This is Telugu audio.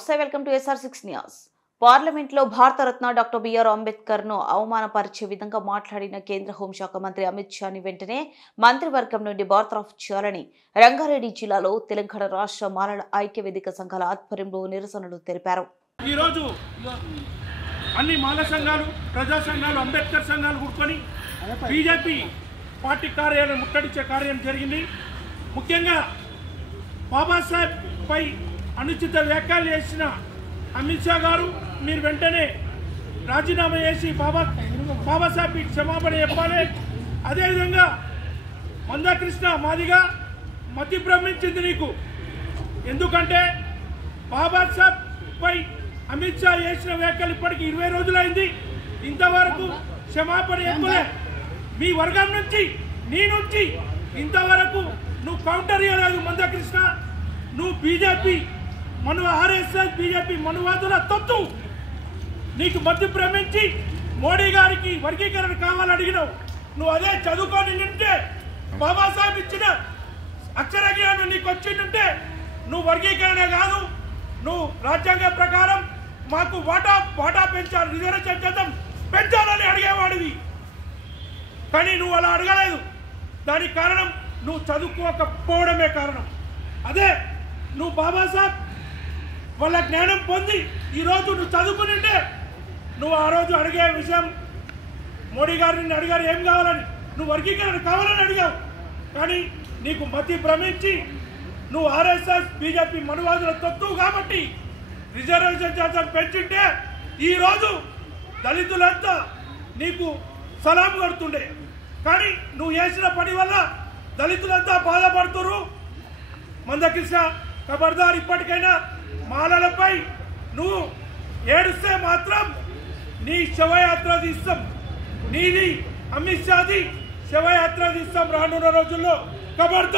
నమస్తే, వెల్కమ్ టు SR6 న్యూస్. పార్లమెంట్లో భారతరత్న డాక్టర్ బిఆర్ అంబేద్కర్ ను అవమానపరిచే విధంగా మాట్లాడిన కేంద్ర హోంశాఖ మంత్రి అమిత్ షాని వెంటనే మంత్రివర్గం నుండి బర్తరఫ్ చేయాలని రంగారెడ్డి జిల్లాలో తెలంగాణ రాష్ట్ర మాలల ఐక్య వేదిక సంఘాల ఆధ్వర్యంలో నిరసనలు తెలిపారు. ఈ రోజు అన్ని మాల సంఘాలు, ప్రజా సంఘాలు, అంబేద్కర్ సంఘాలు కూడుకొని బీజేపీ పార్టీ కార్యాలయం ముట్టడించే కార్యం జరిగింది. ముఖ్యంగా బాబాసాహెబ్ పై అనుచిత వ్యాఖ్యలు చేసిన అమిత్ షా గారు, మీరు వెంటనే రాజీనామా చేసి బాబాసాహెబ్ క్షమాపణ చెప్పాలి. అదేవిధంగా మందకృష్ణ మాదిగా మతి భ్రమించింది నీకు. ఎందుకంటే బాబాసాహెబ్ పై అమిత్ షా చేసిన వ్యాఖ్యలు ఇప్పటికి 20 రోజులైంది, ఇంతవరకు క్షమాపణ చెప్పలే. మీ వర్గం నుంచి, నీ నుంచి ఇంతవరకు నువ్వు కౌంటర్ ఇవ్వలేదు. మందకృష్ణ, నువ్వు బీజేపీ RSS బీజేపీ మనువాదుల తొత్తు. నీకు మధ్య భ్రమించి మోడీ గారికి వర్గీకరణ కావాలని అడిగినావు. నువ్వు అదే చదువుకొని నింటే, బాబాసాహెబ్ ఇచ్చిన అక్షర జ్ఞానం నీకు వచ్చిందంటే నువ్వు వర్గీకరణ కాదు, నువ్వు రాజ్యాంగం ప్రకారం మాకు వాటా పెంచాలి, రిజర్వేషన్ శాతం పెంచాలని అడిగేవాడివి. కానీ నువ్వు అలా అడగలేదు. దానికి కారణం నువ్వు చదువుకోకపోవడమే కారణం. అదే నువ్వు బాబాసాహెబ్ వాళ్ళ జ్ఞానం పొంది ఈరోజు నువ్వు చదువుకునింటే నువ్వు ఆ రోజు అడిగే విషయం, మోడీ గారిని అడిగారు ఏం కావాలని, నువ్వు వర్గీకరణ కావాలని అడిగావు. కానీ నీకు మతి భ్రమించి నువ్వు RSS బీజేపీ మనువాదుల తొత్తు కాబట్టి రిజర్వేషన్ శాతం పెంచుంటే ఈరోజు దళితులంతా నీకు సలాం కొడుతుండే. కానీ నువ్వు చేసిన పని వల్ల దళితులంతా బాధపడుతున్నారు. మందకృష్ణ, ఖబర్దార్, ఇప్పటికైనా మాలలపై నువ్వు ఏడుస్తే మాత్రం నీ శవయాత్ర తీస్తాం. నీది, అమిత్ షాది శవయాత్ర తీస్తాం రానున్న రోజుల్లో. ఖబర్దార్.